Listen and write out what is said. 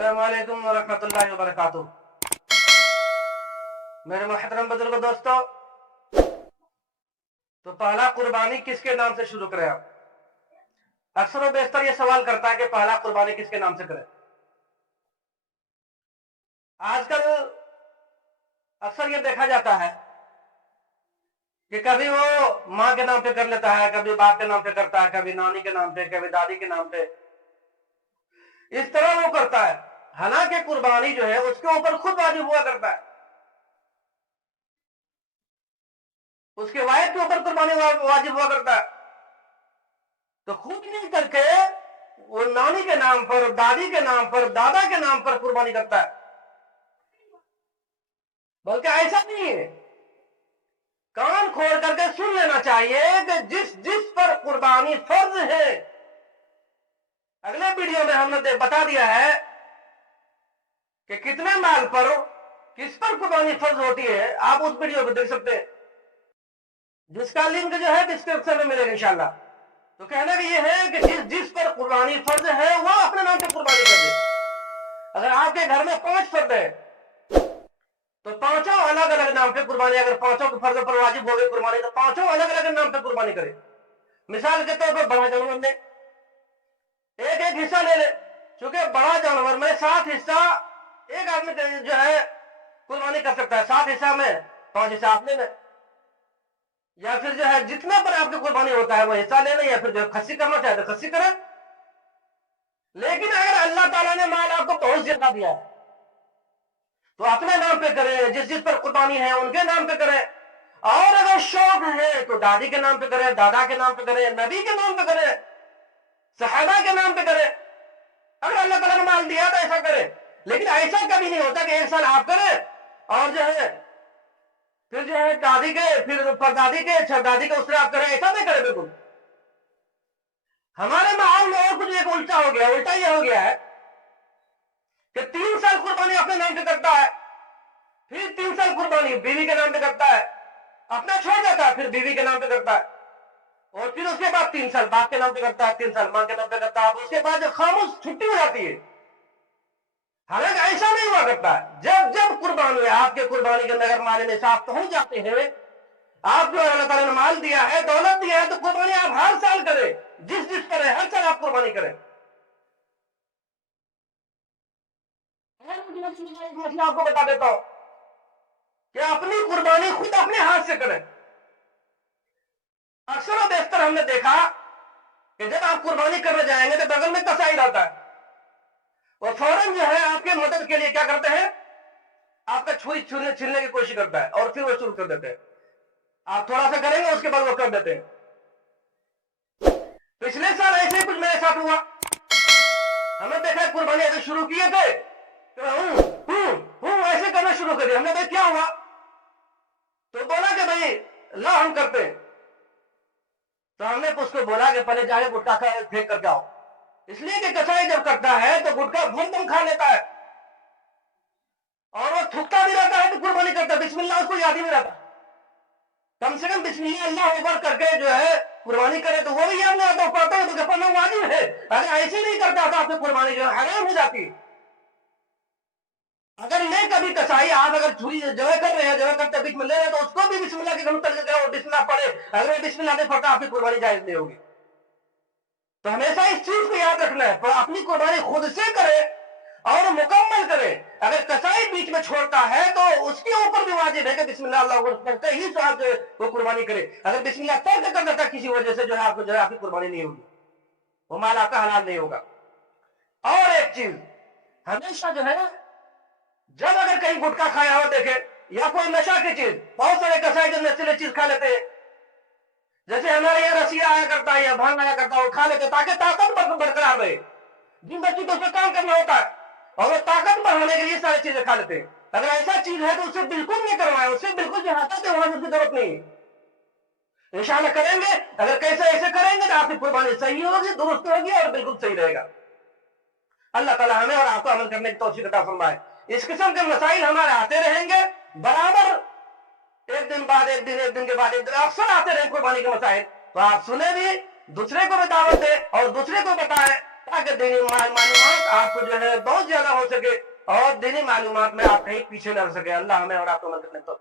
अस्सलाम वालेकुम वरहमतुल्लाहि वबरकातुह। मेरे मोहतरम बुजुर्ग दोस्तों, तो पहला कुर्बानी किसके नाम से शुरू करें आप? अक्सर और बेशतर ये सवाल करता है कि पहला कुर्बानी किसके नाम से करें। आजकल अक्सर ये देखा जाता है कि कभी वो माँ के नाम पे कर लेता है, कभी बाप के नाम पे करता है, कभी नानी के नाम पे, कभी दादी के नाम पे, इस तरह वो करता है। हालांकि कुर्बानी जो है उसके ऊपर खुद वाजिब हुआ करता है, उसके वालिद के ऊपर कुर्बानी वाजिब हुआ करता है। तो खुद नहीं करके वो नानी के नाम पर, दादी के नाम पर, दादा के नाम पर कुर्बानी करता है। बल्कि ऐसा नहीं है, कान खोल करके सुन लेना चाहिए कि जिस जिस पर कुर्बानी फर्ज है, अगले वीडियो में हमने बता दिया है कि कितने माल पर किस पर कुर्बानी फर्ज होती है। आप उस वीडियो को देख सकते हैं, जिसका लिंक जो है डिस्क्रिप्शन में मिलेगा इंशाल्लाह। तो कहना कि ये है कि जिस जिस पर कुर्बानी फर्ज है वो अपने नाम पे कुर्बानी कर दे। अगर आपके घर में 5 फर्द है तो पांचों अलग अलग नाम पे कुर्बानी, अगर पांचों के फर्ज पर वाजिब हो गई कुर्बानी तो पांचों अलग अलग नाम पे कुर्बानी करे। मिसाल के तौर पर बड़ा जानवर में एक एक हिस्सा ले ले, क्योंकि बड़ा जानवर में 7 हिस्सा एक आदमी जो है कुर्बानी कर सकता है, 7 हिस्सा में 5 हिस्सा आप ले लें, या फिर जो है जितना पर आपकी कुर्बानी होता है वो हिस्सा ले लें, या फिर जो खस्सी करना चाहे तो खस्सी करें। लेकिन अगर अल्लाह ताला ने माल आपको बहुत ज्यादा दिया है तो अपने नाम पे करें, जिस जिस पर कुर्बानी है उनके नाम पे करें। और अगर शौक है तो दादी के नाम पे करें, दादा के नाम पे करें, नबी के नाम पे करें, सहाबा के नाम पे करें। अगर अल्लाह ताला ने माल दिया तो ऐसा करें। लेकिन ऐसा कभी नहीं होता कि एक साल आप करें और जो है फिर जो है दादी के, फिर परदादी के, छदादी के उससे आप करें, ऐसा नहीं करें बिल्कुल। हमारे माहौल में और कुछ एक उल्टा हो गया। उल्टा यह हो गया है कि 3 साल कुर्बानी अपने नाम पे करता है, फिर 3 साल कुर्बानी बीवी के नाम पे करता है, अपना छोड़ देता है, फिर बीवी के नाम पे करता है, और फिर उसके बाद 3 साल बाप के नाम पे करता है, 3 साल मां के नाम पे करता है। उसके बाद जो खामोश छुट्टी हो जाती है। हालांकि ऐसा नहीं हुआ करता है। जब जब कुर्बानी, आपके कुर्बानी के नगर माल निसाब पहुंच जाते हैं, आपको अल्लाह ताला ने माल दिया है, दौलत दिया है, तो कुर्बानी आप हर साल करें, जिस जिस पर है हर साल आप कुर्बानी करें। मैं आपको बता देता हूं कि अपनी कुर्बानी खुद अपने हाथ से करें। अक्सर और बेशतर हमने देखा कि जब आप कुर्बानी करने जाएंगे तो बगल में कसाई रहता है, वो फौरन जो है आपके मदद के लिए क्या करते हैं, आपका छुरी छीनने की कोशिश करता है और फिर वो शुरू कर देते हैं। आप थोड़ा सा करेंगे उसके बाद वो कर देते हैं। पिछले साल ऐसे कुछ मेरे साथ हुआ। हमने देखा कुर्बानी ऐसे शुरू किए थे तो ऐसे करना शुरू कर दिया। हमने भाई क्या हुआ, तो बोला कि भाई ला हम करते हैं। तो हमने उसको बोला कि पहले जाके गुटखा फेंक करके आओ, इसलिए कि कसाई जब करता है तो गुटखा भून खा लेता है और वो थूकता भी रहता है तो कुर्बानी करता है, बिस्मिल्लाह उसको याद ही नहीं रहता। कम से कम बिस्मिल्लाह अल्लाह अकबर करके जो है कुर्बानी करे तो वो भी याद नहीं आता, पढ़ता है तो पढ़ना वाजिब है। अगर ऐसे नहीं करता तो आपकी कुर्बानी जो है हराम हो जाती है। अगर मैं कभी कसाई, आप अगर छुरी जगह कर रहे हैं, जगह करते बीच में ले रहे हैं, तो उसको भी बिस्मिल्लाह के गलत तरीके से बिस्मिल्लाह पढ़े। अगर बिस्मिल्लाह नहीं पढ़ता आपकी कुर्बानी जायज नहीं होगी। तो हमेशा इस चीज को याद रखना है, तो अपनी कुर्बानी खुद से करे और मुकम्मल करे। अगर कसाई बीच में छोड़ता है तो उसके ऊपर भी वाजिब है कि बिस्मिल्लाह अल्लाहु अकबर पढ़ते ही तो आप वो कुर्बानी करे। अगर बिस्मिल्लाह तर्क कर देता किसी वजह से जो है आपको जो है आपकी कुर्बानी नहीं होगी, वो माल आपका हलाल नहीं होगा। और एक चीज, हमेशा जो है जब अगर कहीं गुटखा खाया हुआ देखे या कोई नशा की चीज, बहुत सारे कसाई जो नशीली चीज खा लेते हैं, जैसे हमारे यहाँ रसिया आया करता है या भांग आया करता है, वो खा लेते ताकि ताकत बरकरार रहे। दिन भर तो उसमें काम करना होता है और वो ताकत बढ़ाने के लिए सारी चीजें खा लेते हैं। अगर ऐसा चीज है तो उससे बिल्कुल नहीं करवाए, उससे बिल्कुल जो हटाते वहां उसकी जरूरत नहीं है। इंशाल्लाह करेंगे, अगर कैसे ऐसे करेंगे तो आपकी कुर्बानी सही होगी, दुरुस्त होगी और बिल्कुल सही रहेगा। अल्लाह ताला हमें और आपको अमल करने की तौफीक अता फरमाए। इस किस्म के मसाइल हमारे आते रहेंगे बराबर, एक दिन बाद एक दिन, एक दिन के बाद एक दिन, अक्सर आते रहे कुर्बानी के मसाइल। तो आप सुने भी, दूसरे को भी दावत दें और दूसरे को बताएं, ताकि दीनी मालूमात आपको जो है बहुत ज्यादा हो सके और दीनी मालूमात में आप कहीं पीछे न रह सके। अल्लाह हमें और आपको मदद करे। तो